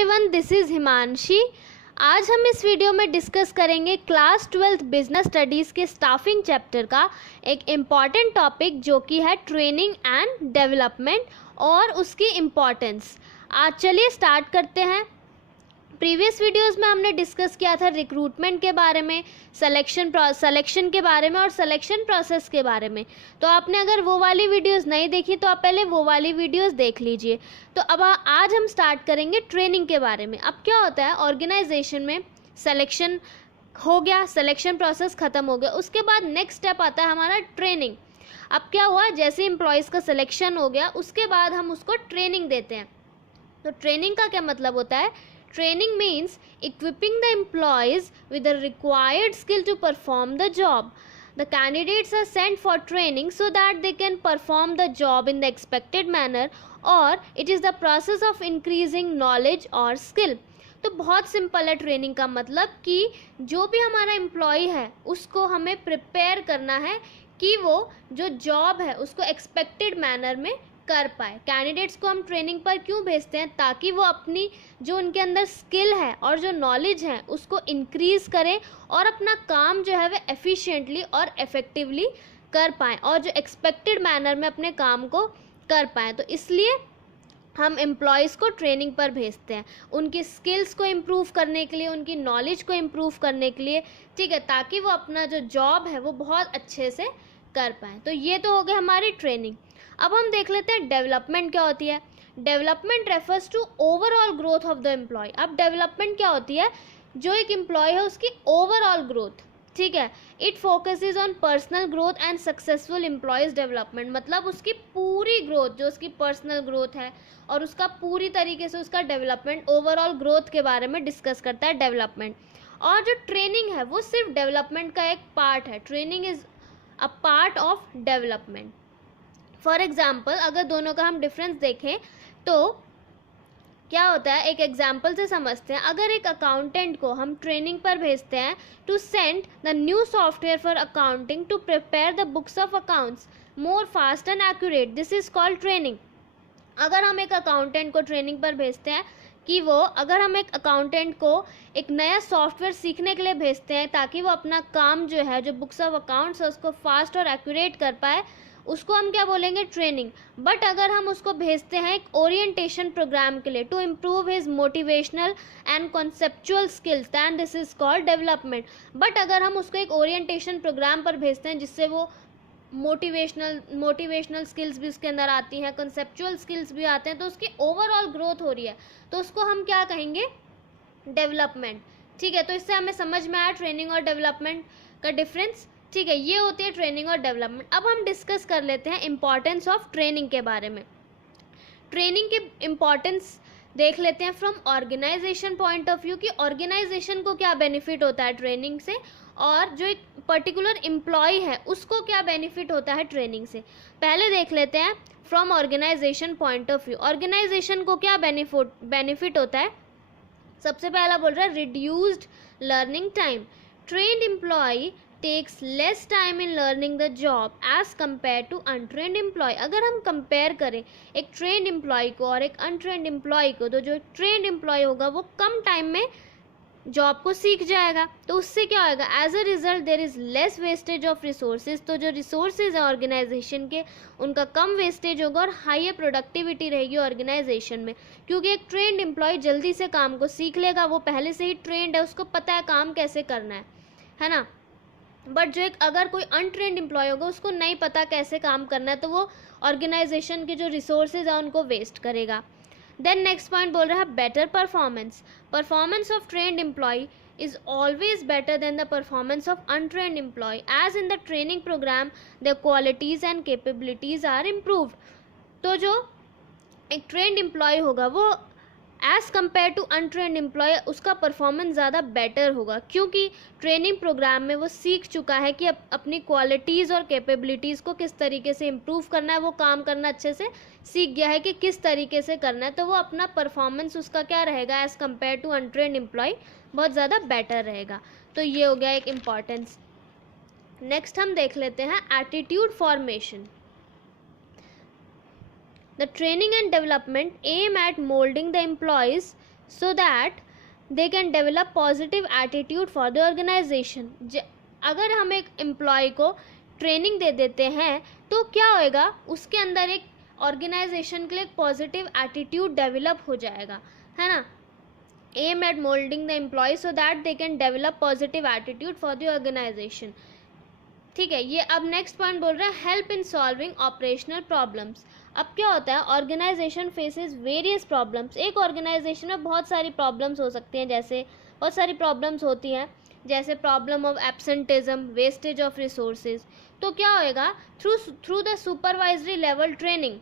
Everyone, this is Himanshi. आज हम इस वीडियो में डिस्कस करेंगे क्लास 12th बिजनेस स्टडीज़ के स्टाफिंग चैप्टर का एक इम्पॉर्टेंट टॉपिक जो कि है ट्रेनिंग एंड डेवलपमेंट और उसकी इम्पॉर्टेंस। आज चलिए स्टार्ट करते हैं। प्रीवियस वीडियोस में हमने डिस्कस किया था रिक्रूटमेंट के बारे में, सिलेक्शन के बारे में और सिलेक्शन प्रोसेस के बारे में। तो आपने अगर वो वाली वीडियोस नहीं देखी तो आप पहले वो वाली वीडियोस देख लीजिए। तो अब आज हम स्टार्ट करेंगे ट्रेनिंग के बारे में। अब क्या होता है, ऑर्गेनाइजेशन में सिलेक्शन हो गया, सिलेक्शन प्रोसेस ख़त्म हो गया, उसके बाद नेक्स्ट स्टेप आता है हमारा ट्रेनिंग। अब क्या हुआ, जैसे एम्प्लॉयज़ का सिलेक्शन हो गया उसके बाद हम उसको ट्रेनिंग देते हैं। तो ट्रेनिंग का क्या मतलब होता है? Training means equipping the employees with the required skill to perform the job. The candidates are sent for training so that they can perform the job in the expected manner, or it is the process of increasing knowledge or skill. तो बहुत simple है training का मतलब कि जो भी हमारा employ है उसको हमें प्रिपेयर करना है कि वो जो जॉब है उसको एक्सपेक्टेड मैनर में कर पाए। कैंडिडेट्स को हम ट्रेनिंग पर क्यों भेजते हैं? ताकि वो अपनी जो उनके अंदर स्किल है और जो नॉलेज है उसको इंक्रीज करें और अपना काम जो है वो एफिशिएंटली और इफेक्टिवली कर पाएँ और जो एक्सपेक्टेड मैनर में अपने काम को कर पाएँ। तो इसलिए हम एम्प्लॉयज़ को ट्रेनिंग पर भेजते हैं, उनकी स्किल्स को इम्प्रूव करने के लिए, उनकी नॉलेज को इम्प्रूव करने के लिए, ठीक है, ताकि वो अपना जो जॉब है वो बहुत अच्छे से कर पाएँ। तो ये तो हो गई हमारी ट्रेनिंग। अब हम देख लेते हैं डेवलपमेंट क्या होती है। Development refers to overall growth of the employee. अब डेवलपमेंट क्या होती है? जो एक एम्प्लॉय है उसकी ओवरऑल ग्रोथ, ठीक है। It focuses on personal growth and successful employees development, मतलब उसकी पूरी ग्रोथ, जो उसकी पर्सनल ग्रोथ है और उसका पूरी तरीके से उसका डेवलपमेंट, ओवरऑल ग्रोथ के बारे में डिस्कस करता है डेवलपमेंट। और जो ट्रेनिंग है वो सिर्फ डेवलपमेंट का एक पार्ट है। Training is a part of development. For example अगर दोनों का हम डिफरेंस देखें तो क्या होता है, एक एग्जाम्पल से समझते हैं। अगर एक अकाउंटेंट को हम ट्रेनिंग पर भेजते हैं to send the new software for accounting to prepare the books of accounts more fast and accurate, this is called training. अगर हम एक अकाउंटेंट को ट्रेनिंग पर भेजते हैं कि वो, अगर हम एक अकाउंटेंट को एक नया सॉफ्टवेयर सीखने के लिए भेजते हैं ताकि वो अपना काम जो है, जो बुक्स ऑफ अकाउंट्स है उसको फास्ट और एक्यूरेट कर पाए, उसको हम क्या बोलेंगे? ट्रेनिंग। बट अगर हम उसको भेजते हैं एक ओरिएंटेशन प्रोग्राम के लिए to improve his motivational and conceptual skills, than this is called development. But अगर हम उसको एक ओरिएंटेशन प्रोग्राम पर भेजते हैं जिससे वो मोटिवेशनल स्किल्स भी उसके अंदर आती हैं, कॉन्सेप्चुअल स्किल्स भी आते हैं, तो उसकी ओवरऑल ग्रोथ हो रही है, तो उसको हम क्या कहेंगे? डेवलपमेंट, ठीक है। तो इससे हमें समझ में आया ट्रेनिंग और डेवलपमेंट का डिफरेंस, ठीक है। ये होती है ट्रेनिंग और डेवलपमेंट। अब हम डिस्कस कर लेते हैं इम्पॉर्टेंस ऑफ ट्रेनिंग के बारे में। ट्रेनिंग की इम्पॉर्टेंस देख लेते हैं from organisation point of view कि ऑर्गेनाइजेशन को क्या बेनिफिट होता है ट्रेनिंग से, और जो एक पर्टिकुलर एम्प्लॉय है उसको क्या बेनिफिट होता है ट्रेनिंग से। पहले देख लेते हैं from organisation point of view, organisation को क्या बेनिफिट होता है। सबसे पहला बोल रहा है reduced learning time. Trained employee takes less time in learning the job as compared to untrained employee। अगर हम कंपेयर करें एक ट्रेंड एम्प्लॉय को और एक अनट्रेंड एम्प्लॉय को, तो जो ट्रेंड एम्प्लॉय होगा वो कम टाइम में जॉब को सीख जाएगा, तो उससे क्या होगा? As a result there is less wastage of resources. तो जो रिसोर्सेज हैं ऑर्गेनाइजेशन के उनका कम वेस्टेज होगा और हाई प्रोडक्टिविटी रहेगी ऑर्गेनाइजेशन में, क्योंकि एक ट्रेंड एम्प्लॉय जल्दी से काम को सीख लेगा, वो पहले से ही ट्रेंड है, उसको पता है काम कैसे करना है ना। बट जो एक अगर कोई अनट्रेंड एम्प्लॉय होगा उसको नहीं पता कैसे काम करना है, तो वो ऑर्गेनाइजेशन के जो रिसोर्सेज हैं उनको वेस्ट करेगा। देन नेक्स्ट पॉइंट बोल रहा है better performance. Performance of trained employee is always better than the performance of untrained employee, as in the training programme the qualities and capabilities are improved. तो जो एक trained employee होगा वो as compared to untrained employee उसका performance ज़्यादा better होगा, क्योंकि training programme में वो सीख चुका है कि अपनी क्वालिटीज़ और कैपेबिलिटीज़ को किस तरीके से इम्प्रूव करना है, वो काम करना अच्छे से सीख गया है कि किस तरीके से करना है, तो वो अपना परफॉर्मेंस उसका क्या रहेगा as compared to untrained employee बहुत ज़्यादा बेटर रहेगा। तो ये हो गया एक इम्पॉर्टेंस। नेक्स्ट हम देख लेते हैं attitude formation. The training and development aim at molding the employees so that they can develop positive attitude for the organization. अगर हम एक एम्प्लॉय को ट्रेनिंग दे देते हैं तो क्या होएगा, उसके अंदर एक ऑर्गेनाइजेशन के लिए एक पॉजिटिव एटीट्यूड डेवलप हो जाएगा, है ना. Aim at moulding the employee so that they can develop positive attitude for the organisation. ठीक है, ये अब नेक्स्ट पॉइंट बोल रहा है help in solving operational problems. अब क्या होता है, ऑर्गेनाइजेशन फेसेस वेरियस प्रॉब्लम्स. एक ऑर्गेनाइजेशन में बहुत सारी प्रॉब्लम्स हो सकती हैं, जैसे बहुत सारी प्रॉब्लम्स होती हैं, जैसे problem of absenteeism, wastage of resources. तो क्या होएगा, through the supervisory level training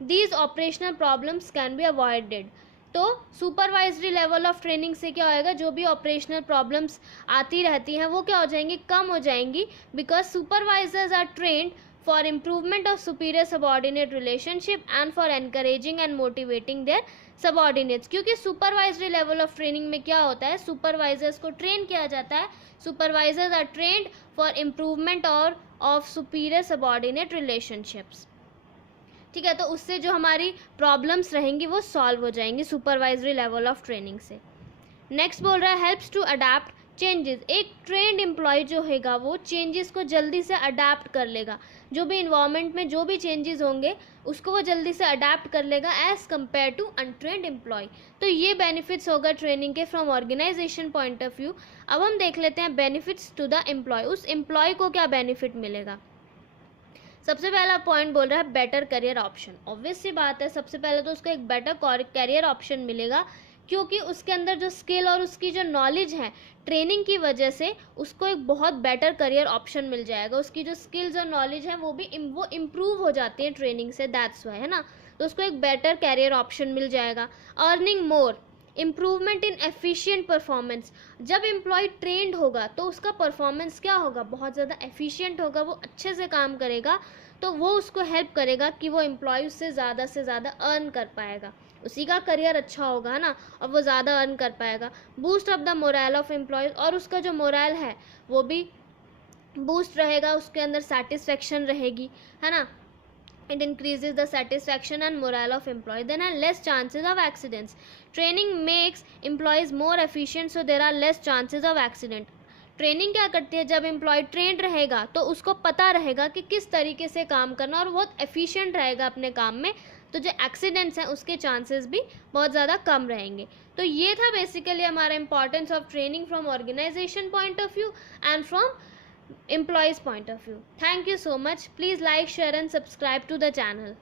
these operational problems can be avoided. तो सुपरवाइजरी लेवल ऑफ ट्रेनिंग से क्या होएगा, जो भी ऑपरेशनल प्रॉब्लम्स आती रहती हैं वो क्या हो जाएंगी, कम हो जाएंगी, because supervisors are trained for improvement of superior subordinate relationship and for encouraging and motivating their subordinates. क्योंकि सुपरवाइजरी लेवल ऑफ ट्रेनिंग में क्या होता है, सुपरवाइजर्स को ट्रेन किया जाता है. Supervisors are trained for improvement और ऑफ सुपीरियर सबॉर्डिनेट रिलेशनशिप्स. ठीक है, तो उससे जो हमारी प्रॉब्लम्स रहेंगी वो सॉल्व हो जाएंगी सुपरवाइजरी लेवल ऑफ ट्रेनिंग से. नेक्स्ट बोल रहा है हेल्प्स टू अडाप्ट चेंजेस. एक ट्रेंड एम्प्लॉय जो होगा वो चेंजेस को जल्दी से अडाप्ट कर लेगा. जो भी इन्वायरमेंट में जो भी चेंजेस होंगे उसको वो जल्दी से अडाप्ट कर लेगा as compared to untrained employee. तो ये बेनिफिट्स होगा ट्रेनिंग के from organisation point of view. अब हम देख लेते हैं बेनिफिट्स टू द एम्प्लॉय. उस एम्प्लॉय को क्या बेनिफिट मिलेगा. सबसे पहला पॉइंट बोल रहा है बेटर करियर ऑप्शन. ऑब्वियस सी बात है, सबसे पहले तो उसको एक बेटर करियर ऑप्शन मिलेगा, क्योंकि उसके अंदर जो स्किल और उसकी जो नॉलेज है ट्रेनिंग की वजह से उसको एक बहुत बेटर करियर ऑप्शन मिल जाएगा. उसकी जो स्किल्स और नॉलेज है वो इम्प्रूव हो जाती हैं ट्रेनिंग से, दैट्स वाई, है ना. तो उसको एक बेटर करियर ऑप्शन मिल जाएगा. Earning more, improvement in efficient performance. जब एम्प्लॉय ट्रेंड होगा तो उसका परफॉर्मेंस क्या होगा, बहुत ज़्यादा एफिशिएंट होगा, वो अच्छे से काम करेगा. तो वो उसको हेल्प करेगा कि वो एम्प्लॉय उससे ज़्यादा अर्न कर पाएगा, उसी का करियर अच्छा होगा ना, और वो ज़्यादा अर्न कर पाएगा. Boost up the moral of employees, और उसका जो मोरल है वो भी बूस्ट रहेगा, उसके अंदर सेटिस्फेक्शन रहेगी, है ना. It increases the satisfaction and morale of employees. Then are less chances of accidents. Training makes employees more efficient, so there are less chances of accident. Training क्या करती है, जब एम्प्लॉय ट्रेंड रहेगा तो उसको पता रहेगा कि किस तरीके से काम करना, और बहुत एफिशिएंट रहेगा अपने काम में, तो जो एक्सीडेंट्स हैं उसके चांसेस भी बहुत ज़्यादा कम रहेंगे. तो ये था बेसिकली हमारा importance of training from organisation point of view and from employees point of view. Thank you so much. Please like, share and subscribe to the channel.